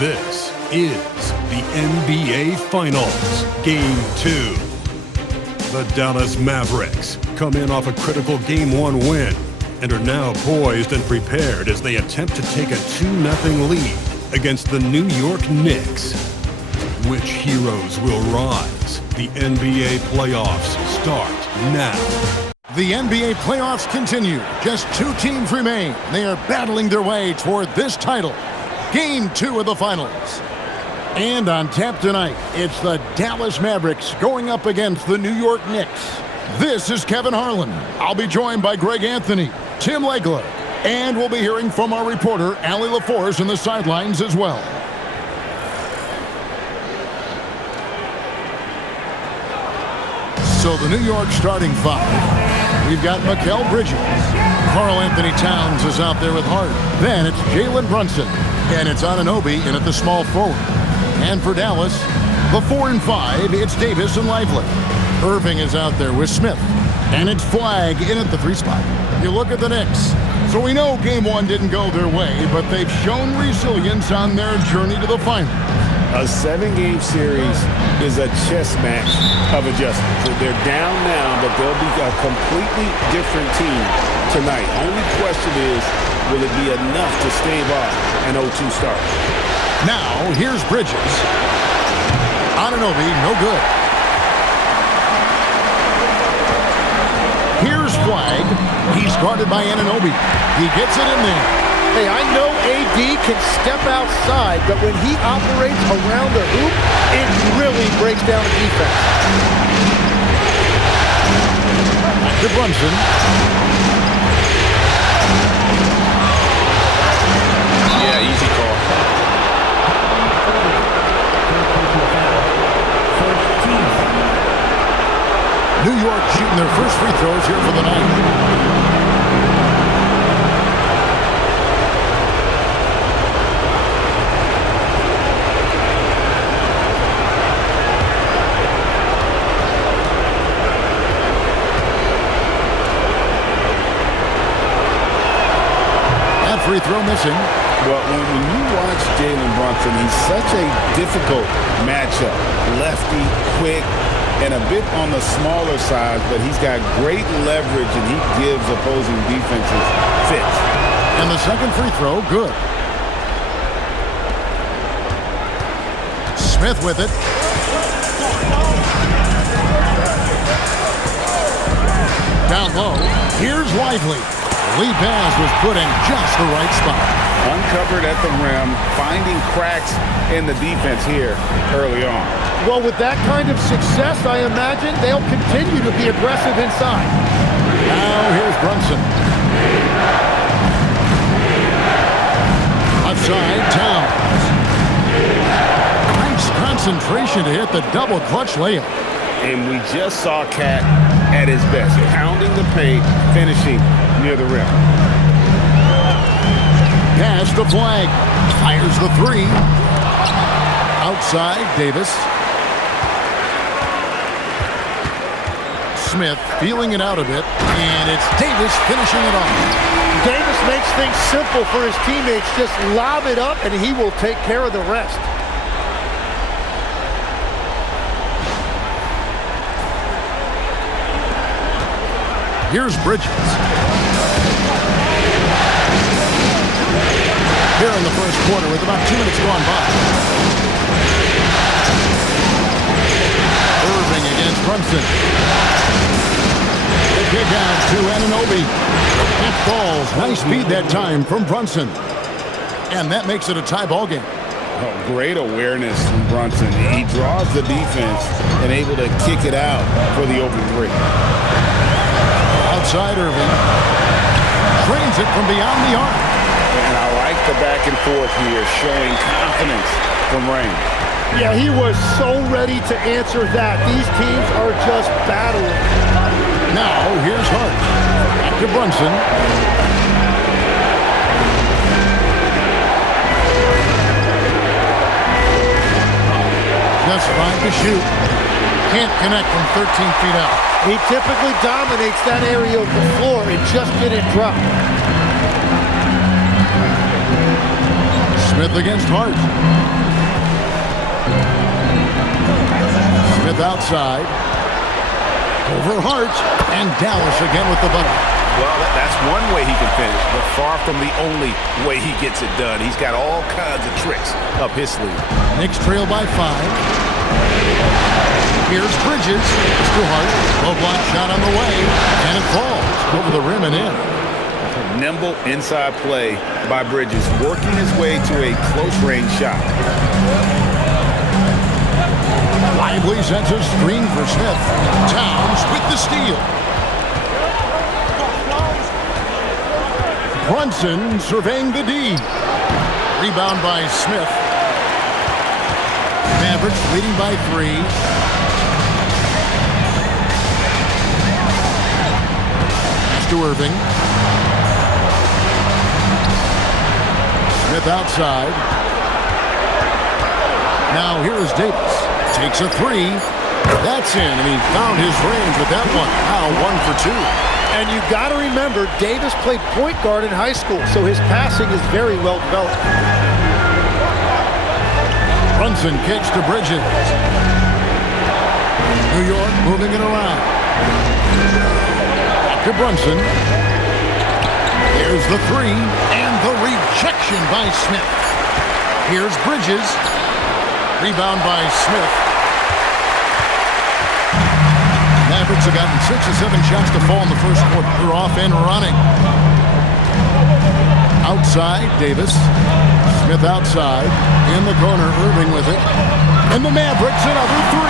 This is the NBA Finals, Game 2. The Dallas Mavericks come in off a critical Game 1 win and are now poised and prepared as they attempt to take a 2-0 lead against the New York Knicks. Which heroes will rise? The NBA playoffs start now. The NBA playoffs continue. Just 2 teams remain. They are battling their way toward this title. Game 2 of the finals. And on tap tonight, it's the Dallas Mavericks going up against the New York Knicks. This is Kevin Harlan. I'll be joined by Greg Anthony, Tim Legler, and we'll be hearing from our reporter, Allie LaForce, in the sidelines as well. So the New York starting 5. We've got Mikal Bridges. Karl Anthony Towns is out there with Hart. Then it's Jalen Brunson. And it's Anunoby in at the small forward. And for Dallas, the 4 and 5, it's Davis and Lively. Irving is out there with Smith. And it's Flagg in at the 3 spot. You look at the Knicks. So we know Game 1 didn't go their way, but they've shown resilience on their journey to the finals. A 7-game series is a chess match of adjustments. They're down now, but they'll be a completely different team tonight. Only question is, will it be enough to stave off an 0-2 start? Now, here's Bridges. Anunoby, no good. Here's Flagg. He's guarded by Anunoby. He gets it in there. Hey, I know AD can step outside, but when he operates around the hoop, it really breaks down the defense. Back to Brunson. Yeah, easy call. New York shooting their first free throws here for the night. Free throw missing. Well, when you watch Jalen Brunson, he's such a difficult matchup. Lefty, quick, and a bit on the smaller side, but he's got great leverage and he gives opposing defenses fits. And the second free throw, good. Smith with it. Down low. Here's Lively. Lee pass was put in just the right spot. Uncovered at the rim, finding cracks in the defense here early on. Well, with that kind of success, I imagine they'll continue to be aggressive inside. Now here's Brunson. Left side, Towns. Nice concentration to hit the double clutch layup. And we just saw Kat at his best, pounding the paint, finishing near the rim. Pass to Flagg. Fires the 3. Outside, Davis. Smith feeling it out a bit, and it's Davis finishing it off. Davis makes things simple for his teammates. Just lob it up, and he will take care of the rest. Here's Bridges. Here in the first quarter with about 2 minutes gone by. Irving against Brunson. The kick out to Anunoby. That falls. Nice feed that time from Brunson. And that makes it a tie ball game. Oh, great awareness from Brunson. He draws the defense and able to kick it out for the open 3. Outside Irving. Trains it from beyond the arc. And I like the back and forth here, showing confidence from Rain. Yeah, he was so ready to answer that. These teams are just battling. Now, here's Hart. Back to Brunson. Just 5 to shoot. Can't connect from 13 feet out. He typically dominates that area of the floor. It just didn't drop. Smith against Hart. Smith outside. Over Hart. And Dallas again with the bucket. Well, that's one way he can finish, but far from the only way he gets it done. He's got all kinds of tricks up his sleeve. Knicks trail by 5. Here's Bridges. It's to Hart. Low block shot on the way. And it falls over the rim and in. Nimble inside play by Bridges, working his way to a close-range shot. Lively sets a screen for Smith. Towns with the steal. Brunson surveying the D. Rebound by Smith. Mavericks leading by 3. To Irving. Smith outside. Now here is Davis. Takes a 3. That's in, and he found his range with that one. Now 1 for 2. And you got to remember, Davis played point guard in high school, so his passing is very well developed. Brunson kicks to Bridges. New York moving it around. To Brunson. Here's the 3, and the rejection by Smith. Here's Bridges. Rebound by Smith. Mavericks have gotten 6 or 7 shots to fall in the first quarter. They're off and running. Outside, Davis. Smith outside. In the corner, Irving with it. And the Mavericks another 3.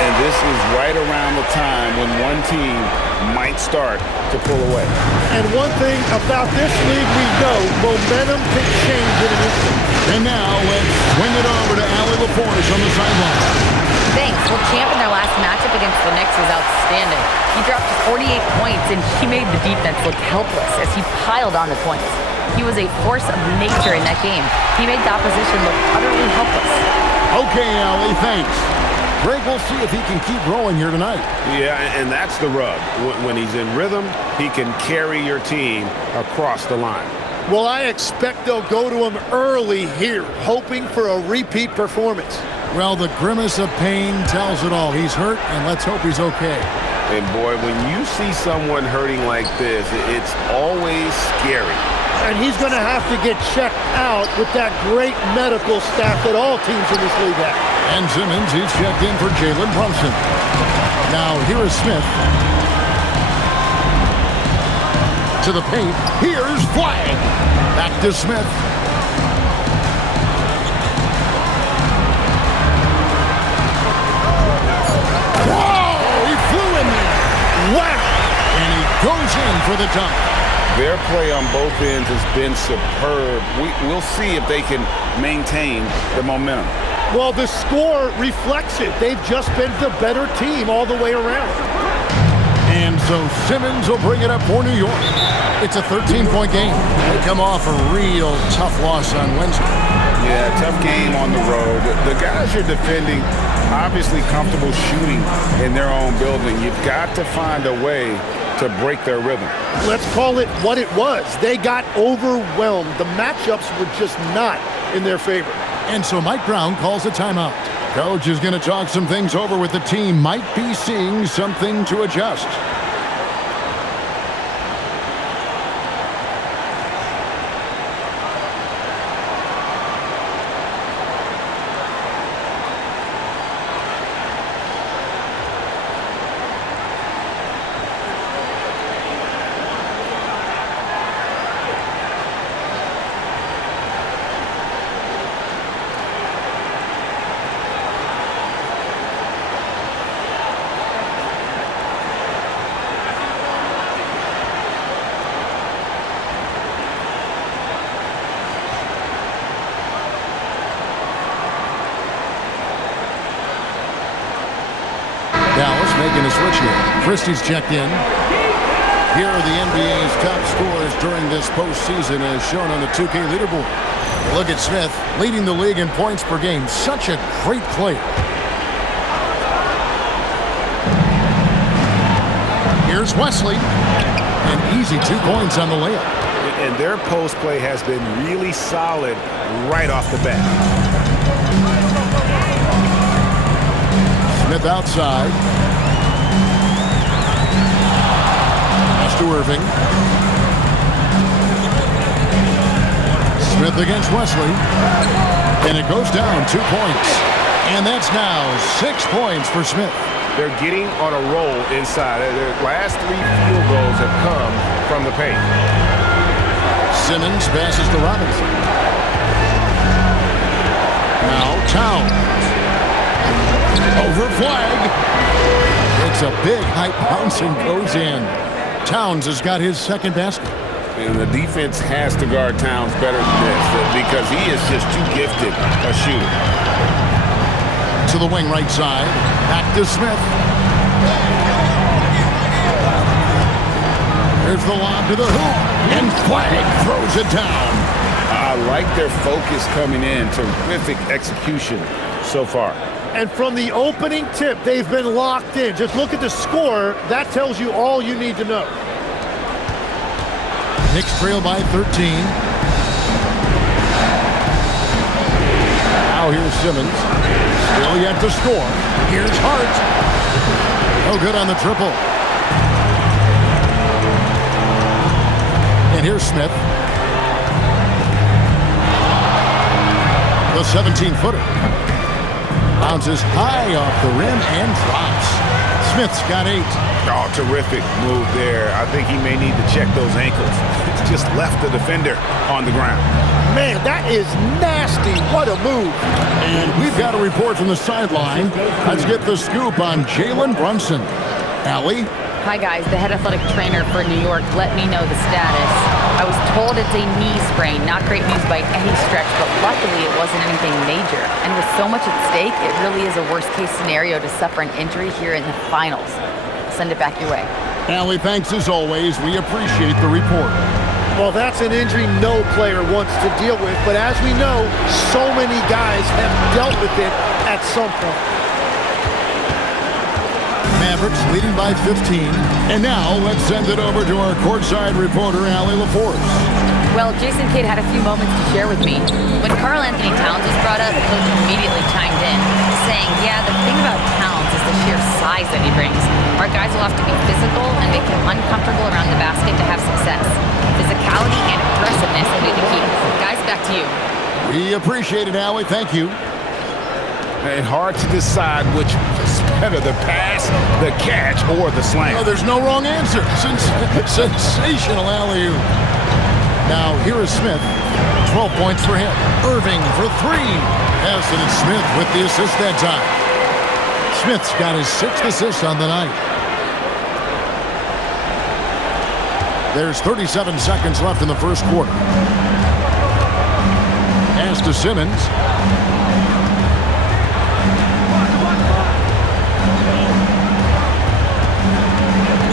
And this is right around the time when one team might start to pull away. And one thing about this league we know, momentum can change in an instant. And now let's swing it over to Allie LaForce on the sideline. Thanks. Well, Champ in their last matchup against the Knicks was outstanding. He dropped 48 points, and he made the defense look helpless as he piled on the points. He was a force of nature in that game. He made the opposition look utterly helpless. Okay, Allie, thanks. Greg, we'll see if he can keep rolling here tonight. Yeah, and that's the rub. When he's in rhythm, he can carry your team across the line. Well, I expect they'll go to him early here, hoping for a repeat performance. Well, the grimace of pain tells it all. He's hurt, and let's hope he's okay. And boy, when you see someone hurting like this, it's always scary. And he's going to have to get checked out with that great medical staff that all teams in this league have. And Simmons, he's checked in for Jalen Brunson. Now, here is Smith. To the paint. Here's Flag. Back to Smith. Whoa! He flew in there. Wow! And he goes in for the dunk. Their play on both ends has been superb. We'll see if they can maintain the momentum. Well, the score reflects it. They've just been the better team all the way around. And so Simmons will bring it up for New York. It's a 13-point game. They come off a real tough loss on Wednesday. Yeah, tough game on the road. The guys you're defending, obviously comfortable shooting in their own building. You've got to find a way to break their rhythm. Let's call it what it was. They got overwhelmed. The matchups were just not in their favor. And so Mike Brown calls a timeout. Coach is going to talk some things over with the team. Might be seeing something to adjust. Dallas making a switch here. Christie's checked in. Here are the NBA's top scorers during this postseason as shown on the 2K leaderboard. Look at Smith leading the league in points per game. Such a great player. Here's Wesley. An easy 2 points on the layup. and their post play has been really solid right off the bat. Smith outside. Pass to Irving. Smith against Wesley. And it goes down 2 points. And that's now 6 points for Smith. They're getting on a roll inside. Their last 3 field goals have come from the paint. Simmons passes to Robinson. Now Towns. Over flag. It's a big high bounce and goes in. Towns has got his second basket. And the defense has to guard Towns better than this because he is just too gifted a shooter. To the wing right side. Back to Smith. Here's the lob to the hoop. And Flag throws it down. I like their focus coming in. Terrific execution so far. And from the opening tip, they've been locked in. Just look at the score. That tells you all you need to know. Knicks trail by 13. Now here's Simmons. Still yet to score. Here's Hart. No good on the triple. And here's Smith. The 17-footer. Bounces high off the rim and drops. Smith's got 8. Oh, terrific move there. I think he may need to check those ankles. It's just left the defender on the ground. Man, that is nasty. What a move. And we've got a report from the sideline. Let's get the scoop on Jalen Brunson. Allie? Hi, guys. The head athletic trainer for New York let me know the status. I was told it's a knee sprain. Not great news by any stretch, but luckily it wasn't anything major. And with so much at stake, it really is a worst-case scenario to suffer an injury here in the finals. I'll send it back your way. Allie, thanks as always. We appreciate the report. Well, that's an injury no player wants to deal with, but as we know, so many guys have dealt with it at some point. Mavericks leading by 15. And now let's send it over to our courtside reporter, Allie LaForce. Well, Jason Kidd had a few moments to share with me. When Karl Anthony Towns was brought up, the coach immediately chimed in, saying, yeah, the thing about Towns is the sheer size that he brings. Our guys will have to be physical and make him uncomfortable around the basket to have success. Physicality and aggressiveness will be the key. Guys, back to you. We appreciate it, Allie. Thank you. And hard to decide which is better, the pass, the catch, or the slam. Oh, there's no wrong answer. Sensational alley-oop. Now, here is Smith. 12 points for him. Irving for 3. Hassan and Smith with the assist that time. Smith's got his 6th assist on the night. There's 37 seconds left in the first quarter. Pass to Simmons.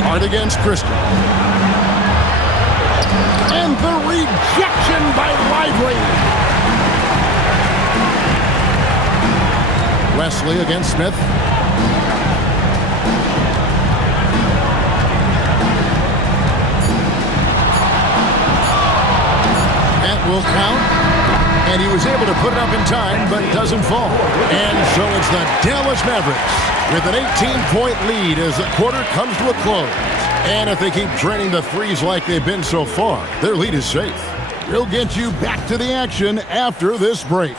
Hard against Christian. And the rejection by Lively. Wesley against Smith. That will count. And he was able to put it up in time, but doesn't fall. And so it's the Dallas Mavericks with an 18-point lead as the quarter comes to a close. And if they keep draining the threes like they've been so far, their lead is safe. We'll get you back to the action after this break.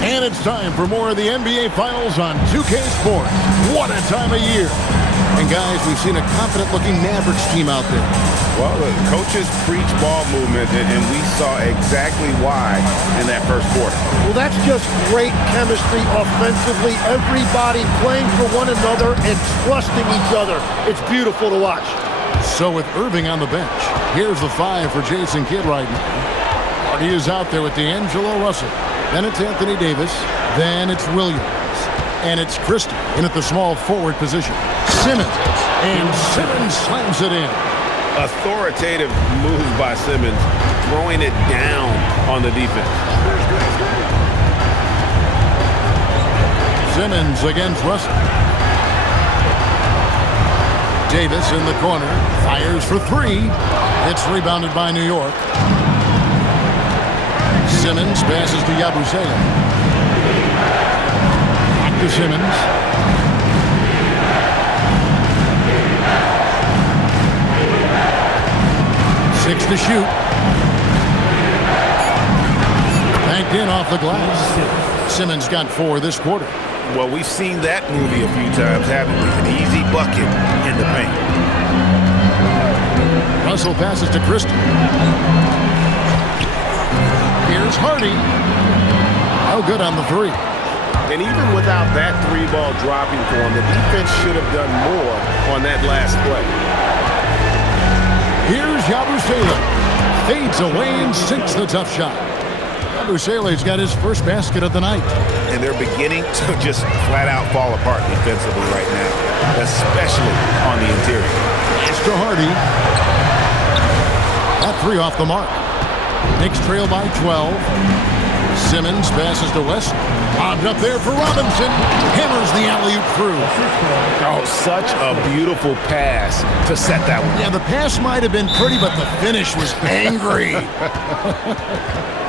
And it's time for more of the NBA Finals on 2K Sports. What a time of year. And guys, we've seen a confident-looking Mavericks team out there. Well, the coaches preach ball movement, and we saw exactly why in that first quarter. Well, that's just great chemistry offensively. Everybody playing for one another and trusting each other. It's beautiful to watch. So with Irving on the bench, here's the 5 for Jason Kidd right now. He is out there with D'Angelo Russell. Then it's Anthony Davis. Then it's Williams. And it's Christie in at the small forward position. Simmons. And Simmons slams it in. Authoritative move by Simmons, throwing it down on the defense. Simmons against Russell. Davis in the corner. Fires for three. It's rebounded by New York. Simmons passes to Yabusele. Back to Simmons. Six to shoot. Banked in off the glass. Simmons got 4 this quarter. Well, we've seen that movie a few times, haven't we? An easy bucket in the paint. Russell passes to Christie. Here's Hardy. Oh, good on the three. And even without that three ball dropping for him, the defense should have done more on that last play. Here's Yabusele. Fades away and sinks the tough shot. Yabusele's got his first basket of the night. And they're beginning to just flat out fall apart defensively right now, especially on the interior. Extra Hardy. That three off the mark. Knicks trail by 12. Simmons passes to West. Lobbed up there for Robinson. Hammers the alley-oop through. Oh, such a beautiful pass to set that one. Yeah, the pass might have been pretty, but the finish was angry.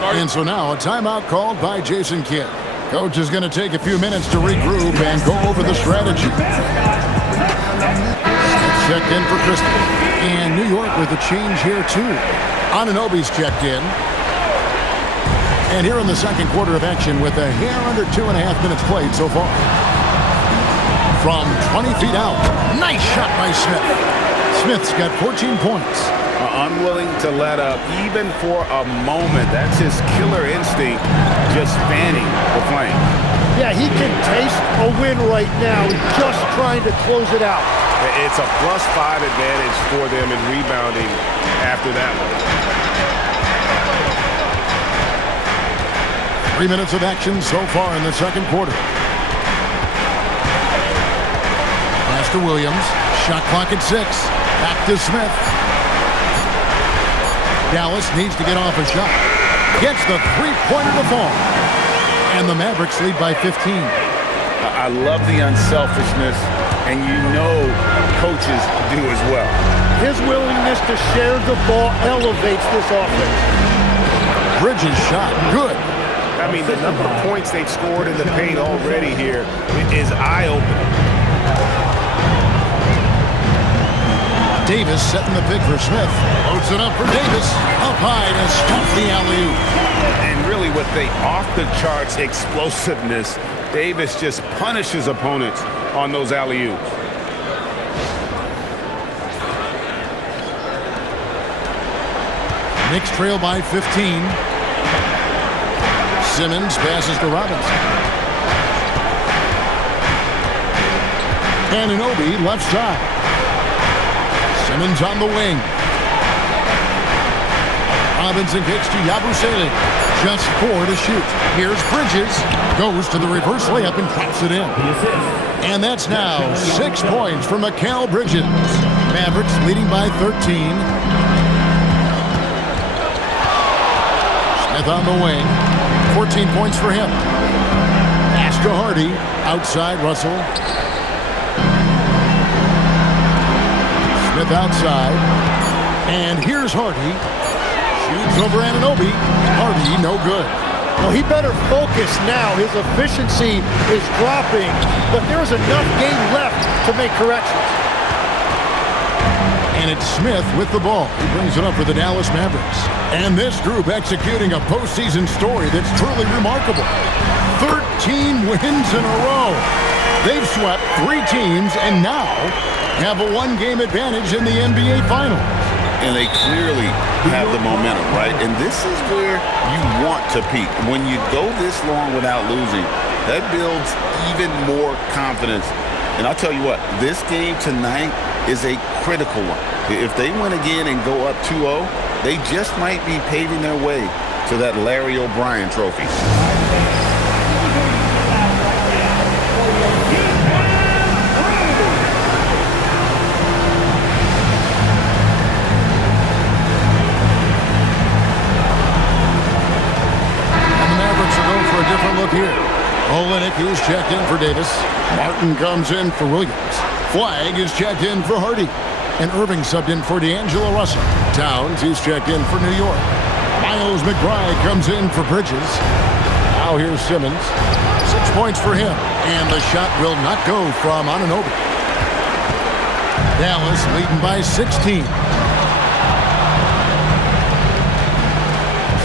And so now a timeout called by Jason Kidd. Coach is going to take a few minutes to regroup and go over the strategy. Checked in for Christie. And New York with a change here, too. Anunoby's checked in. And here in the second quarter of action with a hair under 2.5 minutes played so far. From 20 feet out. Nice shot by Smith. Smith's got 14 points. Unwilling to let up even for a moment. That's his killer instinct, just fanning the flame. Yeah, he can taste a win right now. He's just trying to close it out. It's a +5 advantage for them in rebounding after that one. 3 minutes of action so far in the second quarter. Pass to Williams. Shot clock at 6. Back to Smith. Dallas needs to get off a shot. Gets the three-pointer to fall. And the Mavericks lead by 15. I love the unselfishness, and you know coaches do as well. His willingness to share the ball elevates this offense. Bridges shot. Good. I mean, the number of points they've scored in the paint already here is eye-opening. Davis setting the pick for Smith. Loads it up for Davis. Up high to stuff the alley-oop. And really with the off-the-charts explosiveness, Davis just punishes opponents on those alley-oops. Knicks trail by 15. Simmons passes to Robinson. Anunoby left side. Simmons on the wing. Robinson kicks to Yabusele. Just 4 to shoot. Here's Bridges. Goes to the reverse layup and traps it in. And that's now 6 points for Mikal Bridges. Mavericks leading by 13. Smith on the wing. 14 points for him. Pass to Hardy. Outside Russell. Smith outside. And here's Hardy. Shoots over Anunoby. Hardy, no good. Well, he better focus now. His efficiency is dropping, but there's enough game left to make corrections. And it's Smith with the ball. He brings it up for the Dallas Mavericks. And this group executing a postseason story that's truly remarkable. 13 wins in a row. They've swept 3 teams and now have a 1-game advantage in the NBA Finals. And they clearly have the momentum, right? And this is where you want to peak. When you go this long without losing, that builds even more confidence. And I'll tell you what, this game tonight is a critical one. If they win again and go up 2-0, they just might be paving their way to that Larry O'Brien trophy. Look here. Olenek is checked in for Davis. Martin comes in for Williams. Flag is checked in for Hardy. And Irving subbed in for D'Angelo Russell. Towns is checked in for New York. Miles McBride comes in for Bridges. Now here's Simmons. 6 points for him. And the shot will not go from Anunoby. Dallas leading by 16.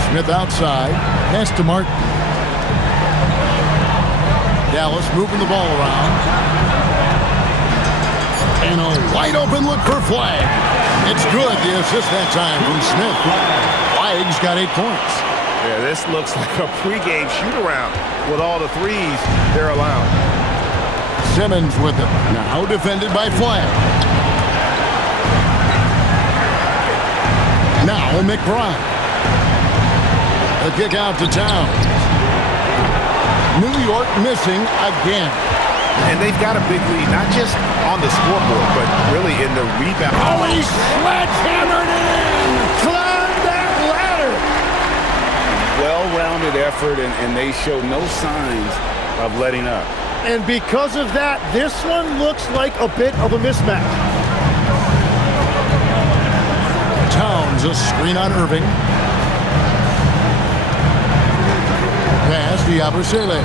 Smith outside. Pass to Martin. Dallas moving the ball around. And a wide open look for Flag. It's good. The assist that time from Smith. Flag's got 8 points. Yeah, this looks like a pregame shoot-around with all the threes they're allowing. Simmons with it. Now defended by Flag. Now McBride. The kick out to Towns. New York missing again. And they've got a big lead, not just on the scoreboard, but really in the rebound. Oh, he sledgehammered in! Climb that ladder! Well-rounded effort, and they show no signs of letting up. And because of that, this one looks like a bit of a mismatch. Towns, a screen on Irving. Pass to Yabusele.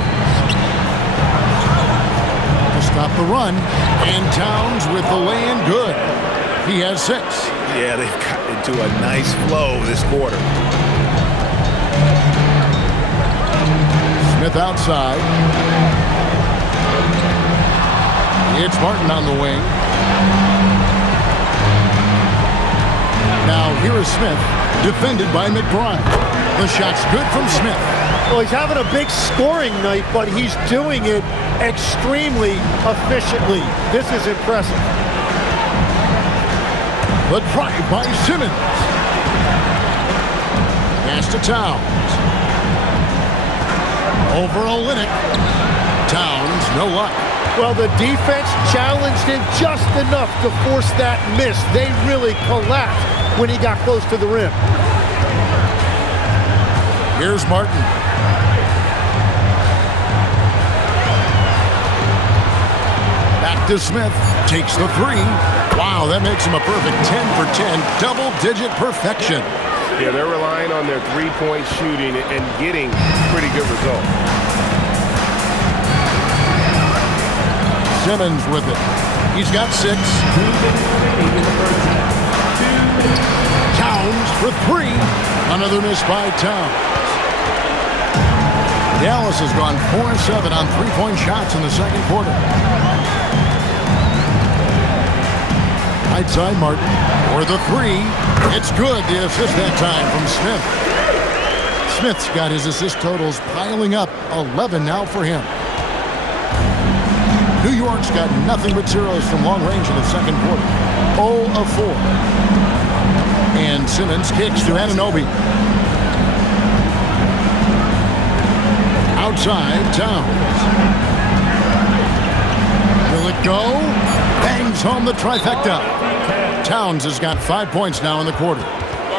Stop the run, and Towns with the lay-in good. He has 6. Yeah, they've got into a nice flow this quarter. Smith outside. It's Martin on the wing. Now here is Smith, defended by McBride. The shot's good from Smith. Well, he's having a big scoring night, but he's doing it extremely efficiently. This is impressive. The drive by Simmons. Pass to Towns. Over Olynyk. Towns, no luck. Well, the defense challenged him just enough to force that miss. They really collapsed when he got close to the rim. Here's Martin. Back to Smith. Takes the 3. Wow, that makes him a perfect 10 for 10. Double-digit perfection. Yeah, they're relying on their three-point shooting and getting pretty good results. Simmons with it. He's got 6. Towns for 3. Another miss by Towns. Dallas has gone 4-7 on three-point shots in the second quarter. Right side Martin for the 3. It's good. The assist that time from Smith. Smith's got his assist totals piling up. 11 now for him. New York's got nothing but zeros from long range in the second quarter. 0 of 4. And Simmons kicks to Anunoby. Outside, Towns. Will it go? Bangs home the trifecta. Towns has got 5 points now in the quarter.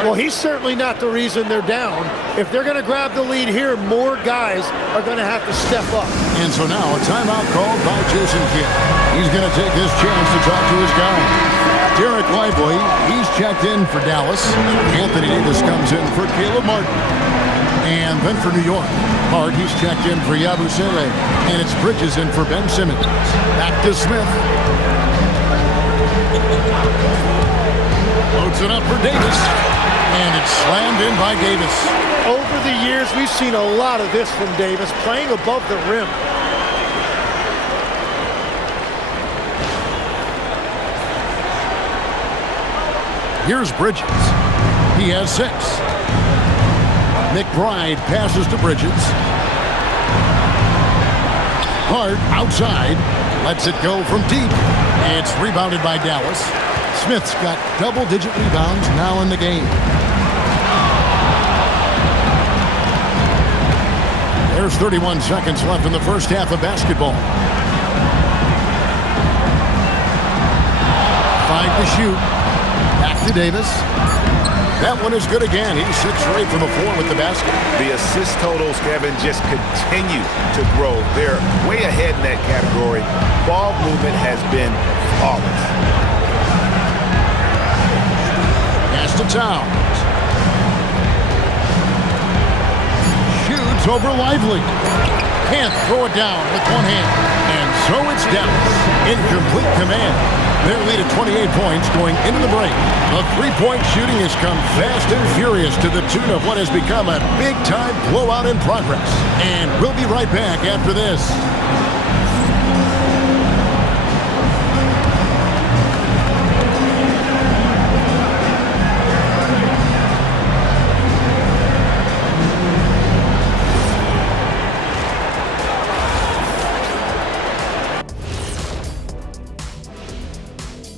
Well, he's certainly not the reason they're down. If they're going to grab the lead here, more guys are going to have to step up. And so now a timeout called by Jason Kidd. He's going to take this chance to talk to his guy. Derek Lively, he's checked in for Dallas. Anthony Davis comes in for Caleb Martin. And then for New York, Hart, he's checked in for Yabusele. And it's Bridges in for Ben Simmons. Back to Smith. Loads it up for Davis. And it's slammed in by Davis. Over the years, we've seen a lot of this from Davis, playing above the rim. Here's Bridges. He has 6. McBride passes to Bridges. Hart outside. Lets it go from deep. It's rebounded by Dallas. Smith's got double-digit rebounds now in the game. There's 31 seconds left in the first half of basketball. 5 to shoot. Back to Davis. That one is good again. He sits right from the floor with the basket. The assist totals, Kevin, just continue to grow. They're way ahead in that category. Ball movement has been flawless. Pass to Towns. Shoots over Lively. Can't throw it down with one hand. And so it's Dallas in complete command. Their lead at 28 points going into the break. The three-point shooting has come fast and furious to the tune of what has become a big-time blowout in progress. And we'll be right back after this.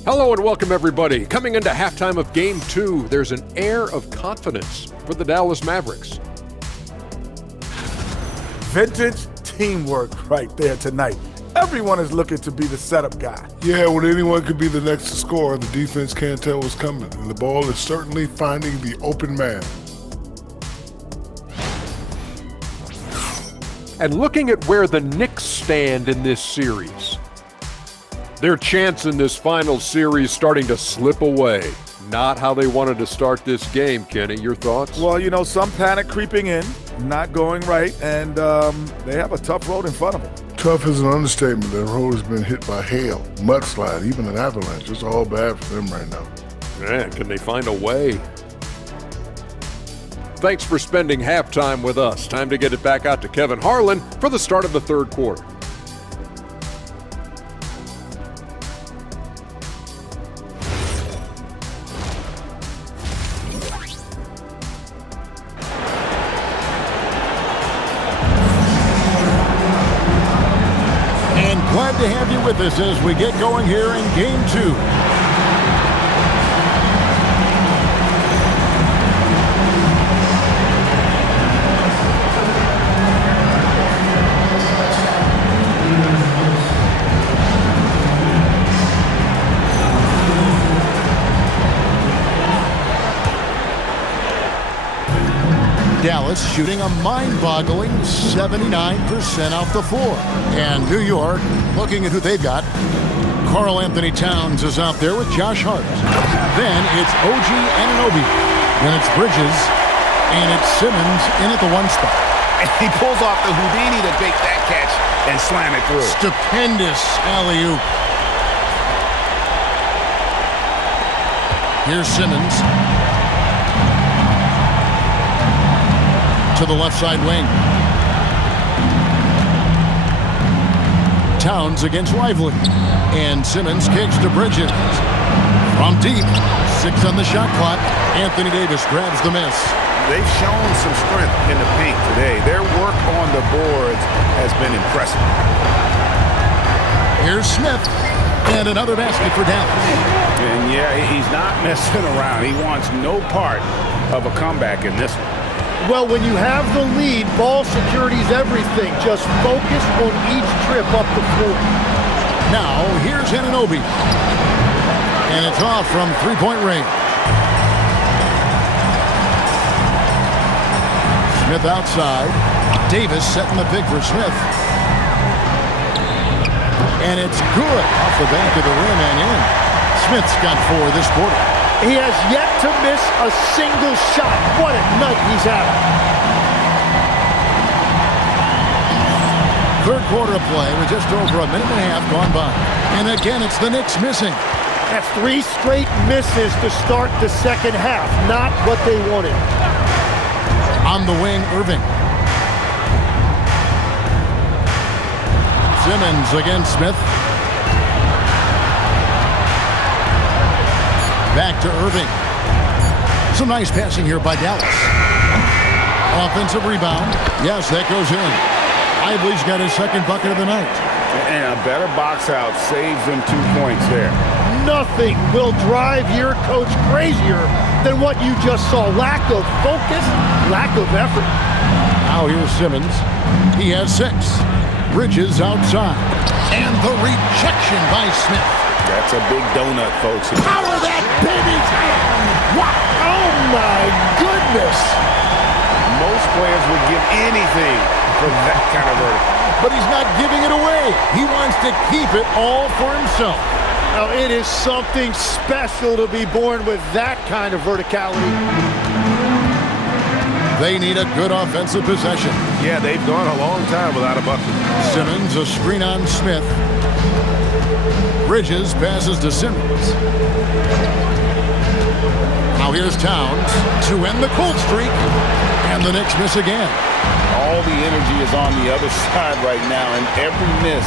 Hello and welcome, everybody. Coming into halftime of Game 2, there's an air of confidence for the Dallas Mavericks. Vintage teamwork right there tonight. Everyone is looking to be the setup guy. Yeah, when anyone could be the next to score, the defense can't tell what's coming, and the ball is certainly finding the open man. And looking at where the Knicks stand in this series, their chance in this final series starting to slip away. Not how they wanted to start this game, Kenny. Your thoughts? Well, you know, some panic creeping in, not going right, and they have a tough road in front of them. Tough is an understatement. Their road has been hit by hail, mudslide, even an avalanche. It's all bad for them right now. Man, can they find a way? Thanks for spending halftime with us. Time to get it back out to Kevin Harlan for the start of the third quarter. Glad to have you with us as we get going here in Game 2. Dallas shooting a mind-boggling 79% off the floor. And New York, looking at who they've got, Karl Anthony Towns is out there with Josh Hart. Then it's OG Anunoby. Then it's Bridges. And it's Simmons in at the one spot. And he pulls off the Houdini to bait that catch and slam it through. Stupendous alley-oop. Here's Simmons. To the left side wing. Towns against Lively. And Simmons kicks to Bridges. From deep. 6 on the shot clock. Anthony Davis grabs the miss. They've shown some strength in the paint today. Their work on the boards has been impressive. Here's Smith. And another basket for Dallas. And yeah, he's not messing around. He wants no part of a comeback in this one. Well, when you have the lead, ball security is everything. Just focus on each trip up the floor. Now, here's Anunoby. And it's off from three-point range. Smith outside. Davis setting the pick for Smith. And it's good off the back of the rim and in. Smith's got 4 this quarter. He has yet to miss a single shot. What a night he's having. Third quarter of play with just over a minute and a half gone by. And again, it's the Knicks missing. That's 3 straight misses to start the second half. Not what they wanted. On the wing, Irving. Simmons against Smith. Back to Irving. Some nice passing here by Dallas. Offensive rebound. Yes, that goes in. Lively's got his second bucket of the night. And a better box out saves them 2 points there. Nothing will drive your coach crazier than what you just saw. Lack of focus, lack of effort. Now here's Simmons. He has 6. Bridges outside. And the rejection by Smith. That's a big donut, folks. Power that baby down! Wow! Oh, my goodness. Most players would give anything for that kind of verdict. But he's not giving it away. He wants to keep it all for himself. Now, it is something special to be born with that kind of verticality. They need a good offensive possession. Yeah, they've gone a long time without a bucket. Simmons, a screen on Smith. Bridges passes to Simmons. Now here's Towns to end the cold streak. And the Knicks miss again. All the energy is on the other side right now, and every miss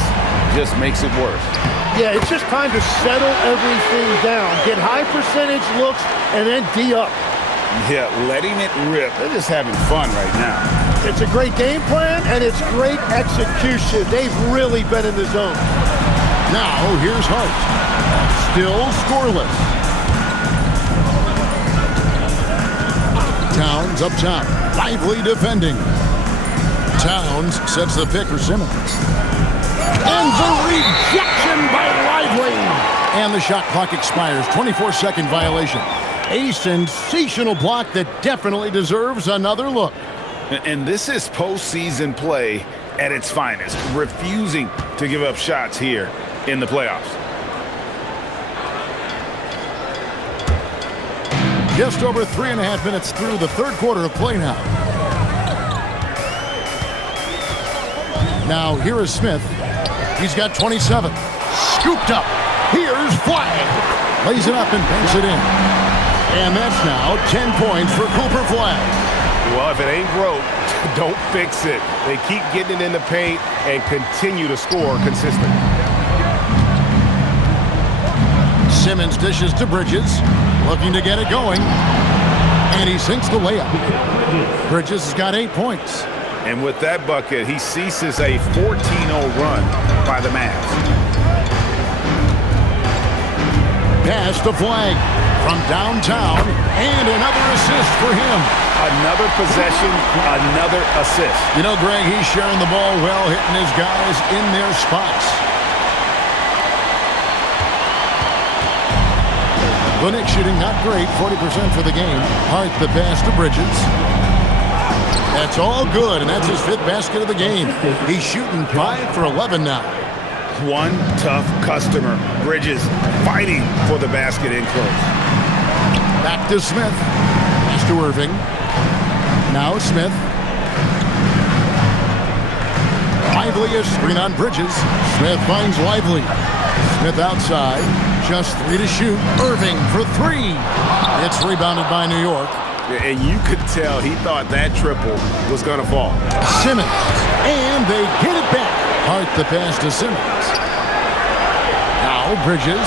just makes it worse. Yeah, it's just time to settle everything down. Get high percentage looks and then D up. Yeah, letting it rip. They're just having fun right now. It's a great game plan, and it's great execution. They've really been in the zone. Now here's Hart. Still scoreless. Towns up top. Lively defending. Towns sets the pick for Simmons. And the rejection by Lively. And the shot clock expires. 24-second violation. A sensational block that definitely deserves another look. And this is postseason play at its finest, refusing to give up shots here in the playoffs. Just over 3.5 minutes through the third quarter of play now. Now here is Smith. He's got 27. Scooped up. Here's Flag. Lays it up and banks it in. And that's now 10 points for Cooper Flag. Well, if it ain't broke, don't fix it. They keep getting it in the paint and continue to score consistently. Simmons dishes to Bridges, looking to get it going. And he sinks the layup. Bridges has got 8 points. And with that bucket, he ceases a 14-0 run by the Mavs. Pass to Flag from downtown, and another assist for him. Another possession, another assist. You know, Greg, he's sharing the ball well, hitting his guys in their spots. The Knicks shooting not great, 40% for the game. Hart the pass to Bridges. That's all good, and that's his 5th basket of the game. He's shooting 5 for 11 now. One tough customer. Bridges fighting for the basket in close. Back to Smith. Pass to Irving. Now Smith. Lively a screen on Bridges. Smith finds Lively. Smith outside. Just 3 to shoot. Irving for 3. It's rebounded by New York. And you could tell he thought that triple was going to fall. Simmons. And they get it back. Hart the pass to Simmons. Now Bridges.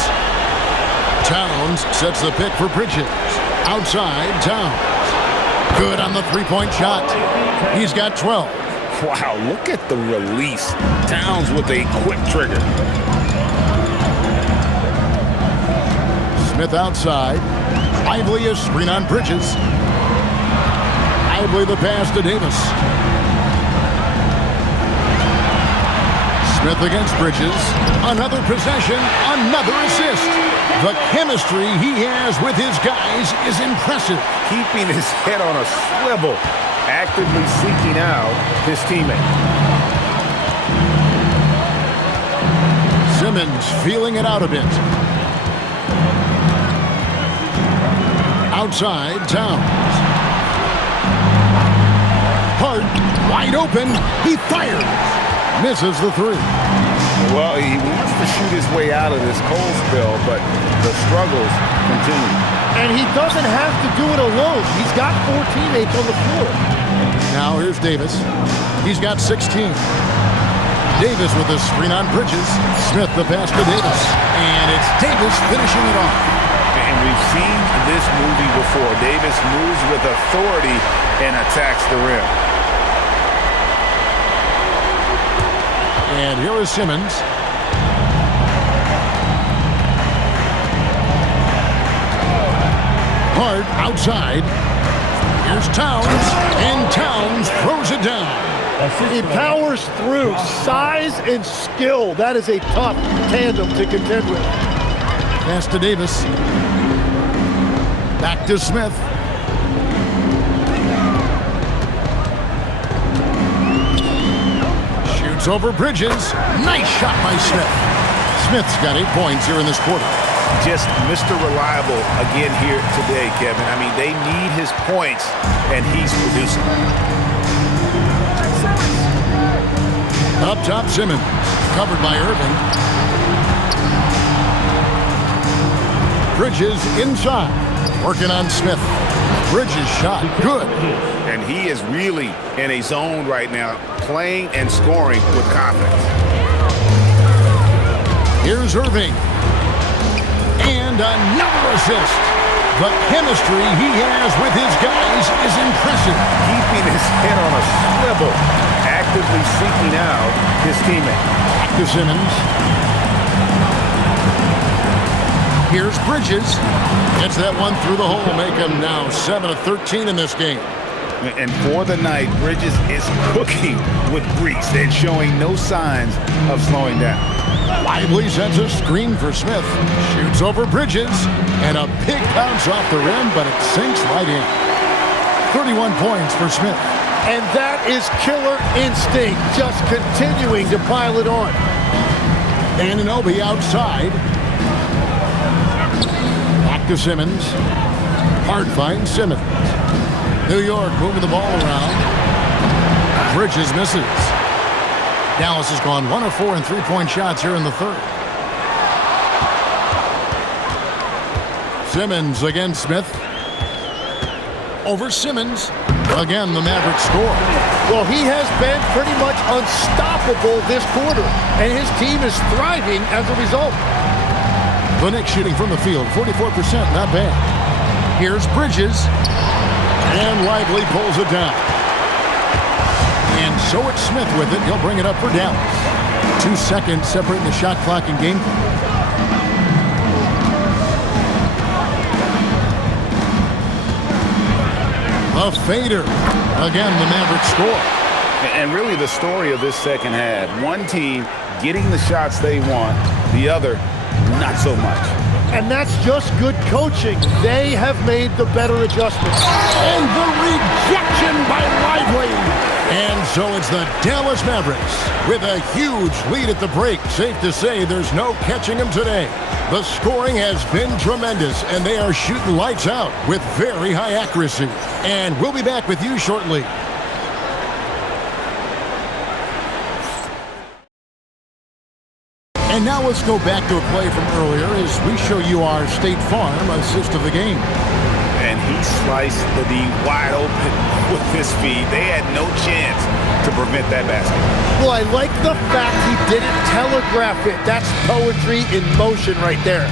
Towns sets the pick for Bridges. Outside, Towns. Good on the 3-point shot. He's got 12. Wow, look at the release. Towns with a quick trigger. Smith outside. Lively a screen on Bridges. Lively the pass to Davis. Smith against Bridges. Another possession, another assist. The chemistry he has with his guys is impressive. Keeping his head on a swivel, actively seeking out his teammate. Simmons feeling it out a bit. Outside, Towns. Hart, wide open. He fires. Misses the 3. Well, he wants to shoot his way out of this cold spell, but the struggles continue. And he doesn't have to do it alone. He's got 4 teammates on the floor. Now here's Davis. He's got 16. Davis with a screen on Bridges. Smith the pass to Davis. And it's Davis finishing it off. And we've seen this movie before. Davis moves with authority and attacks the rim. And here is Simmons. Hart outside. Here's Towns. And Towns throws it down. He powers through. Size and skill. That is a tough tandem to contend with. Pass to Davis. Back to Smith. Shoots over Bridges. Nice shot by Smith. Smith's got 8 points here in this quarter. Just Mr. Reliable again here today, Kevin. I mean, they need his points, and he's producing. Up top, Simmons. Covered by Irving. Bridges inside. Working on Smith. Bridges shot. Good. And he is really in a zone right now, playing and scoring with confidence. Here's Irving. And another assist. The chemistry he has with his guys is impressive. Keeping his head on a swivel, actively seeking out his teammate. Back to Simmons. Here's Bridges. Gets that one through the hole, make him now 7 of 13 in this game. And for the night, Bridges is cooking with grease and showing no signs of slowing down. Lively sets a screen for Smith. Shoots over Bridges. And a big bounce off the rim, but it sinks right in. 31 points for Smith. And that is killer instinct, just continuing to pile it on. Anunoby outside. Back to Simmons. Hard find Simmons. New York moving the ball around. Bridges misses. Dallas has gone 1 of 4 in three-point shots here in the third. Simmons against Smith. Over Simmons. Again, the Mavericks score. Well, he has been pretty much unstoppable this quarter, and his team is thriving as a result. The Knicks shooting from the field, 44%, not bad. Here's Bridges. And Lively pulls it down. And so it's Smith with it. He'll bring it up for Dallas. 2 seconds separating the shot clock and game clock. A fader. Again, the Mavericks score. And really the story of this second half. One team getting the shots they want, the other not so much. And that's just good coaching. They have made the better adjustments. And the rejection by Lively. And so it's the Dallas Mavericks with a huge lead at the break. Safe to say there's no catching them today. The scoring has been tremendous, and they are shooting lights out with very high accuracy. And we'll be back with you shortly. And now let's go back to a play from earlier as we show you our State Farm assist of the game. And he sliced the D wide open with his feet. They had no chance to prevent that basket. Well, I like the fact he didn't telegraph it. That's poetry in motion right there.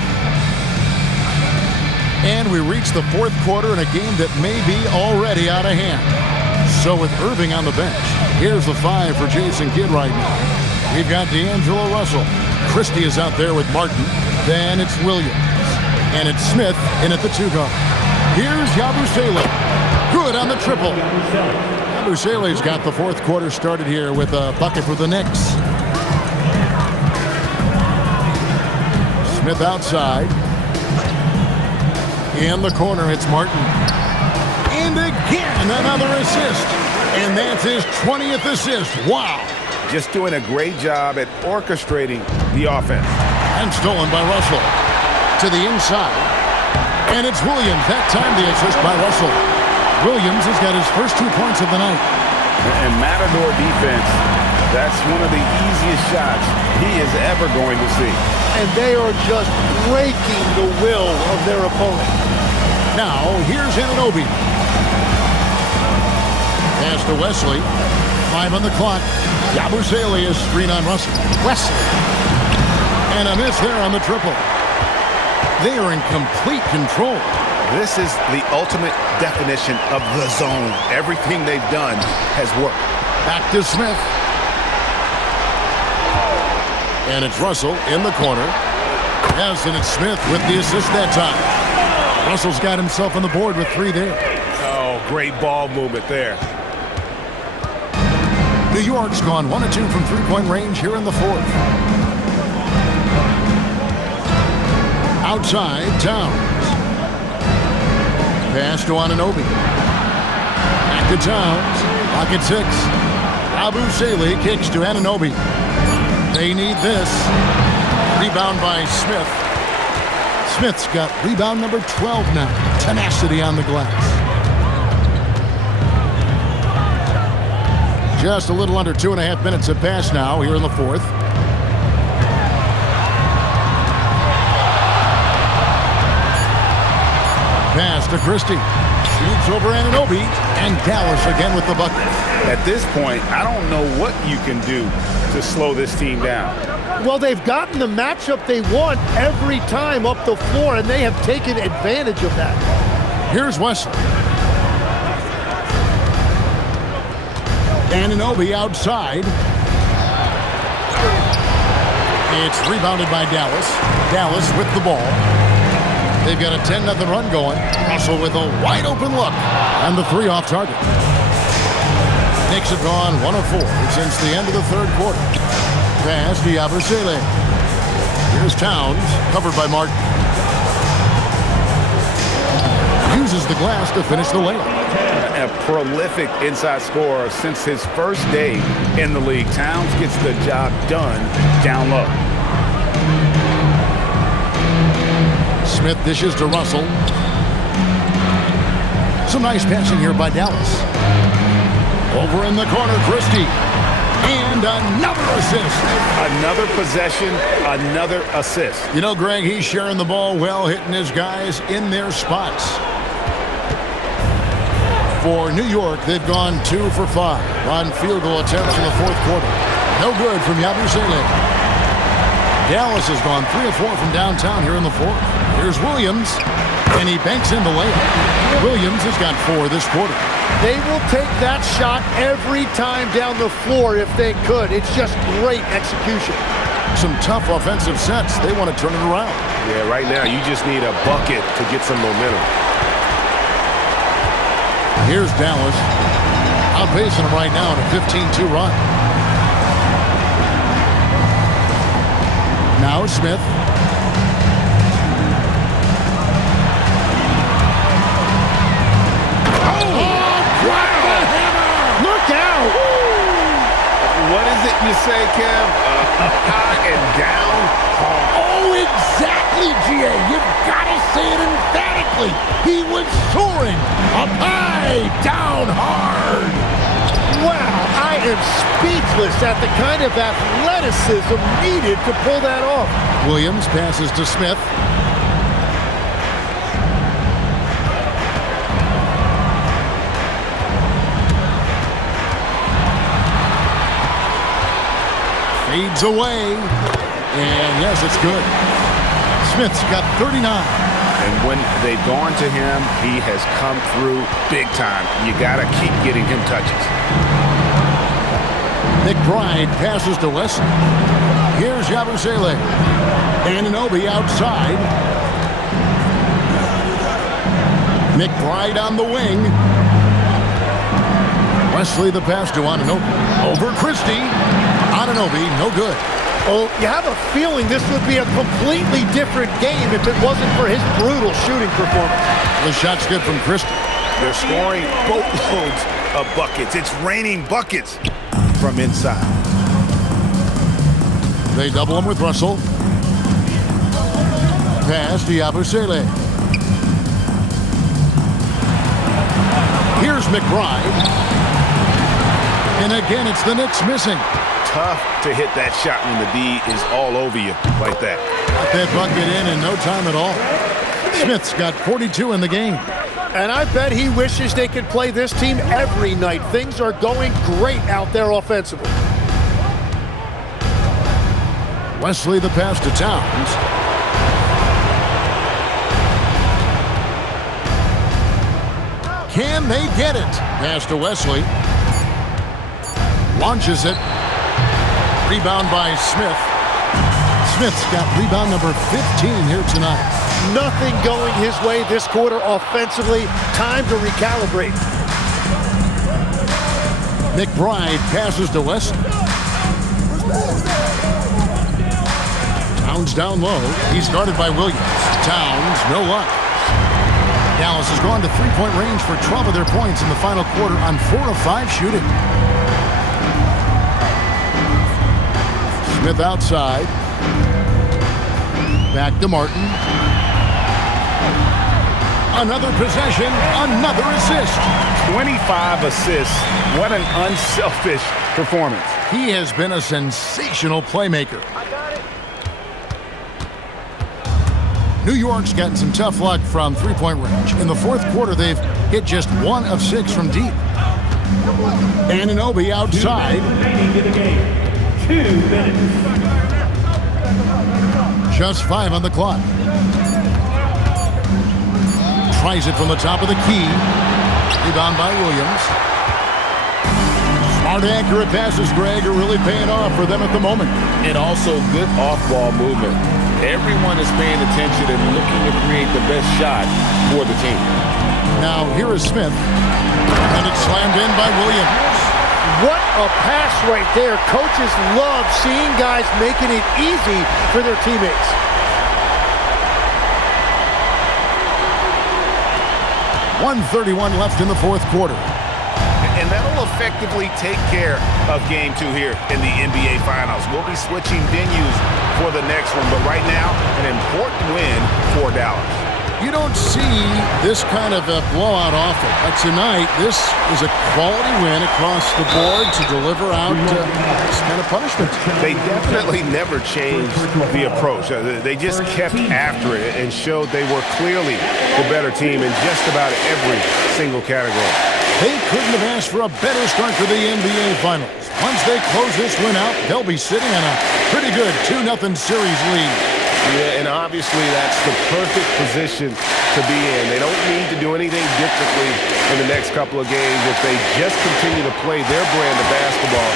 And we reach the fourth quarter in a game that may be already out of hand. So with Irving on the bench, here's the 5 for Jason Kidd right now. We've got D'Angelo Russell. Christie is out there with Martin. Then it's Williams. And it's Smith in at the 2 guard. Here's Yabusele. Good on the triple. Yabusele's got the fourth quarter started here with a bucket for the Knicks. Smith outside. In the corner, it's Martin. And again, another assist. And that's his 20th assist. Wow. Just doing a great job at orchestrating the offense. And stolen by Russell. To the inside. And it's Williams. That time the assist by Russell. Williams has got his first 2 points of the night. And Matador defense, that's one of the easiest shots he is ever going to see. And they are just breaking the will of their opponent. Now, here's Anunoby. Pass to Wesley. 5 on the clock. Yabusele is screen on Russell. Wesley. And a miss there on the triple. They are in complete control. This is the ultimate definition of the zone. Everything they've done has worked. Back to Smith. And it's Russell in the corner. Yes, and it's Smith with the assist that time. Russell's got himself on the board with 3 there. Oh, great ball movement there. New York's gone 1 of 2 from three-point range here in the fourth. Outside, Towns. Pass to Anunoby. Back to Towns. Pocket 6. Abusele kicks to Anunoby. They need this. Rebound by Smith. Smith's got rebound number 12 now. Tenacity on the glass. Just a little under 2.5 minutes have passed now here in the fourth. Pass to Christie. Shoots over Anunoby, and Dallas again with the bucket. At this point, I don't know what you can do to slow this team down. Well, they've gotten the matchup they want every time up the floor, and they have taken advantage of that. Here's Wesley. Anunoby outside. It's rebounded by Dallas. Dallas with the ball. They've got a 10-0 run going. Russell with a wide-open look. And the three off target. Knicks have gone 1 of 4 since the end of the third quarter. Pass to Abusele. Here's Towns, covered by Martin. Uses the glass to finish the layup. A prolific inside scorer since his first day in the league. Towns gets the job done down low. Smith dishes to Russell. Some nice passing here by Dallas. Over in the corner, Christie. And another assist. Another possession, another assist. You know, Greg, he's sharing the ball well, hitting his guys in their spots. For New York, they've gone 2 for 5 on field goal attempts in the fourth quarter. No good from Abusele. Dallas has gone 3 of 4 from downtown here in the fourth. Here's Williams, and he banks in the layup. Williams has got 4 this quarter. They will take that shot every time down the floor if they could. It's just great execution. Some tough offensive sets. They want to turn it around. Yeah, right now you just need a bucket to get some momentum. Here's Dallas. Outpacing them right now in a 15-2 run. Now Smith. What is it you say, Kev? Up high and down hard. Oh, exactly, G.A. You've got to say it emphatically. He was soaring up high, down hard. Wow, I am speechless at the kind of athleticism needed to pull that off. Williams passes to Smith. Fades away, and yes, it's good. Smith's got 39. And when they've gone to him, he has come through big time. You got to keep getting him touches. McBride passes to Wesley. Here's Abusele. Anunoby outside. McBride on the wing. Wesley the pass to Anunoby. Over Christie. Anunoby, no good. Oh, you have a feeling this would be a completely different game if it wasn't for his brutal shooting performance. The shot's good from Christie. They're scoring boatloads of buckets. It's raining buckets from inside. They double him with Russell. Pass to Abusele. Here's McBride. And again, it's the Knicks missing. Tough to hit that shot when the D is all over you like that. Got that bucket in no time at all. Smith's got 42 in the game. And I bet he wishes they could play this team every night. Things are going great out there offensively. Wesley the pass to Towns. Can they get it? Pass to Wesley. Launches it. Rebound by Smith. Smith's got rebound number 15 here tonight. Nothing going his way this quarter offensively. Time to recalibrate. McBride passes to Wesley. Towns down low. He's guarded by Williams. Towns, no luck. Dallas has gone to three-point range for 12 of their points in the final quarter on 4 of 5 shooting. Smith outside. Back to Martin. Another possession, another assist. 25 assists. What an unselfish performance. He has been a sensational playmaker. New York's gotten some tough luck from three-point range. In the fourth quarter, they've hit just 1 of 6 from deep. Anunoby outside. 2 minutes. Just 5 on the clock. Tries it from the top of the key. Rebound by Williams. Smart, accurate passes, Greg, are really paying off for them at the moment. And also good off-ball movement. Everyone is paying attention and looking to create the best shot for the team. Now here is Smith. And it's slammed in by Williams. What a pass right there. Coaches love seeing guys making it easy for their teammates. .131 left in the fourth quarter. And that'll effectively take care of Game 2 here in the NBA Finals. We'll be switching venues for the next one, but right now, an important win for Dallas. You don't see this kind of a blowout often, but tonight, this is a quality win across the board to deliver out this kind of punishment. They definitely never changed the approach. They just kept after it and showed they were clearly the better team in just about every single category. They couldn't have asked for a better start to the NBA Finals. Once they close this win out, they'll be sitting on a pretty good 2-0 series lead. Yeah, and obviously that's the perfect position to be in. They don't need to do anything differently in the next couple of games if they just continue to play their brand of basketball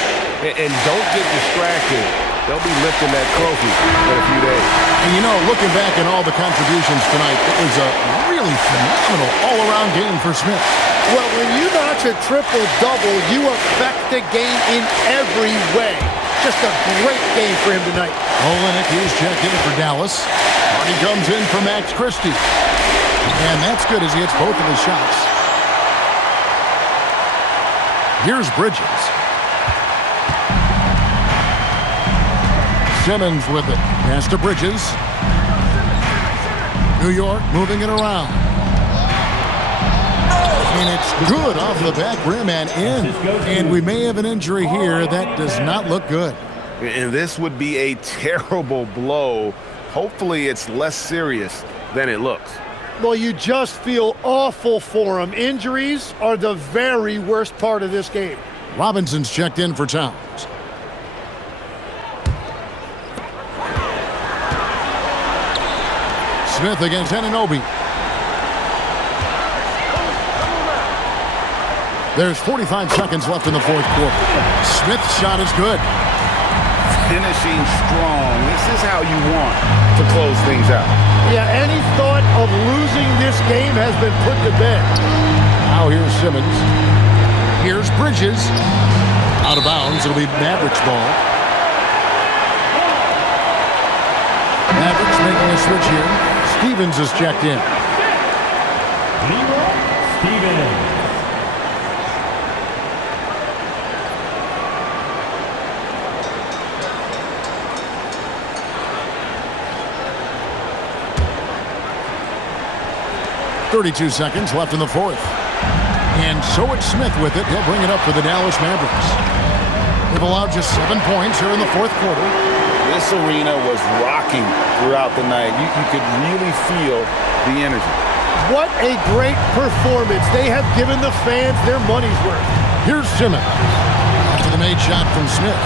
and don't get distracted. They'll be lifting that trophy in a few days. And you know, looking back at all the contributions tonight, it was a really phenomenal all-around game for Smith. Well, when you notch a triple-double, you affect the game in every way. Just a great game for him tonight. Olenek is checked in for Dallas. Marty comes in for Max Christie. And that's good as he hits both of his shots. Here's Bridges. Simmons with it. Pass to Bridges. New York moving it around. And it's good off the back rim and in. And we may have an injury here. That does not look good. And this would be a terrible blow. Hopefully it's less serious than it looks. Well, you just feel awful for him. Injuries are the very worst part of this game. Robinson's checked in for Towns. Smith against Anunoby. There's 45 seconds left in the fourth quarter. Smith's shot is good. Finishing strong. This is how you want to close things out. Yeah, any thought of losing this game has been put to bed. Now here's Simmons. Here's Bridges. Out of bounds. It'll be Mavericks ball. Mavericks making a switch here. Stevens is checked in. Stevens. .32 seconds left in the fourth. And so it's Smith with it. He'll bring it up for the Dallas Mavericks. They've allowed just 7 points here in the fourth quarter. This arena was rocking throughout the night. You could really feel the energy. What a great performance. They have given the fans their money's worth. Here's Simmons. After the made shot from Smith.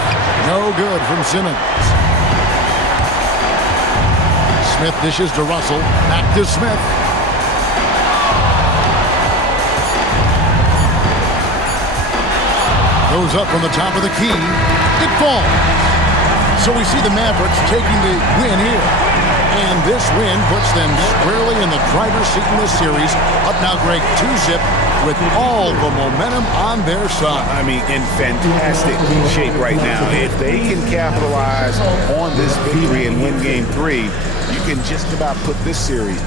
No good from Simmons. Smith dishes to Russell. Back to Smith. Goes up from the top of the key. It falls. So we see the Mavericks taking the win here. And this win puts them squarely in the driver's seat in this series. Up now, Greg, 2-zip with all the momentum on their side. I mean, in fantastic shape right now. If they can capitalize on this victory and win Game 3, you can just about put this series